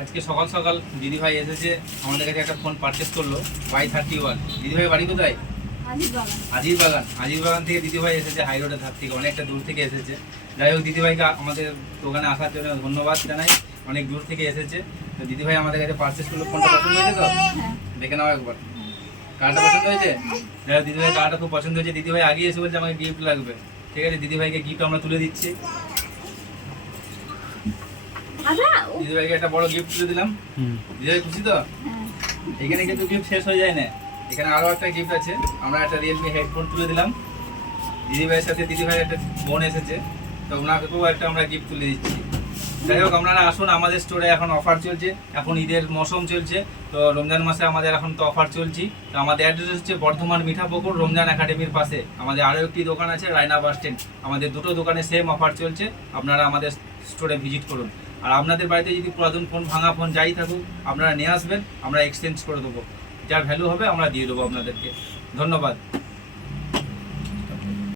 আজকে সকাল সকাল দিদিভাই এসেছে আমাদের কাছে একটা ফোন পারচেস করলো Y31। দিদিভাই বাড়ি কোথায়? আজির বাগান থেকে দিদিভাই এসেছে, হাই রোডের ধার থেকে, অনেকটা দূর থেকে এসেছে। যাই হোক, দিদিভাইকে আমাদের দোকানে আসার জন্য ধন্যবাদ জানাই, অনেক দূর থেকে এসেছে। তো দিদিভাই আমাদের কাছে পারচেস করলো। ফোনটা পছন্দ হয়েছে তো? দেখে নাও একবার। কার্ডটা পছন্দ হয়েছে? যাই হোক, দিদিভাই কার্ডটা খুব পছন্দ হয়েছে। দিদিভাই আগে এসে বলছে আমাকে গিফট লাগবে। ঠিক আছে, দিদিভাইকে গিফট আমরা তুলে দিচ্ছি। দিদিভাইকে একটা বড় গিফট তুলে দিলাম। দিদিভাই খুশি তো? এখানে কিন্তু গিফট শেষ হয়ে যায় না, এখানে আরো একটা গিফট আছে। আমরা একটা রিয়েলমি হেডফোন তুলে দিলাম। দিদিভাইয়ের সাথে দিদিভাইয়ের একটা বোন এসেছে, তো ওনাকেও একটা আমরা গিফট তুলে দিচ্ছি। যাই হোক, আপনারা আসুন, আমাদের স্টোরে এখন অফার চলছে, এখন ঈদের মৌসুম চলছে, তো রমজান মাসে আমাদের এখন তো অফার চলছে। তো আমাদের অ্যাড্রেস হচ্ছে বর্ধমান মিঠাপুকুর রমজান একাডেমির পাশে। আমাদের আরও একটি দোকান আছে রায়না বাস স্ট্যান্ড। আমাদের দুটো দোকানে সেম অফার চলছে, আপনারা আমাদের স্টোরে ভিজিট করুন। আর আপনাদের বাড়িতে যদি পুরাতন ফোন, ভাঙা ফোন যাই থাকুক, আপনারা নিয়ে আসবেন, আমরা এক্সচেঞ্জ করে দেবো। যার ভ্যালু হবে আমরা দিয়ে দেবো আপনাদেরকে। ধন্যবাদ।